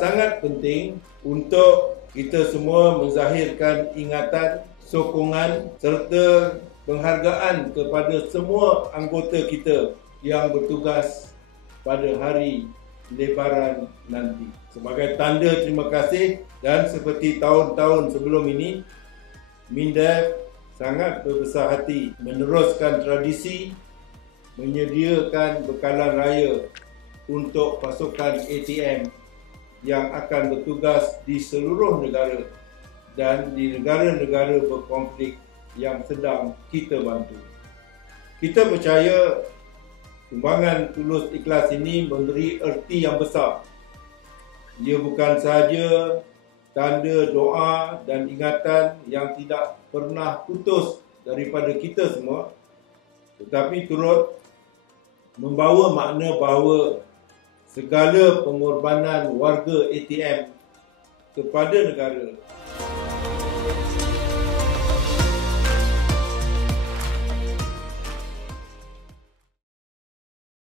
sangat penting untuk kita semua menzahirkan ingatan, sokongan serta penghargaan kepada semua anggota kita yang bertugas pada hari Lebaran nanti. Sebagai tanda terima kasih dan seperti tahun-tahun sebelum ini, MINDEF sangat berbesar hati meneruskan tradisi menyediakan bekalan raya untuk pasukan ATM yang akan bertugas di seluruh negara dan di negara-negara berkonflik yang sedang kita bantu. Kita percaya sumbangan tulus ikhlas ini memberi erti yang besar. Ia bukan sahaja tanda doa dan ingatan yang tidak pernah putus daripada kita semua, tetapi turut membawa makna bahawa segala pengorbanan warga ATM kepada negara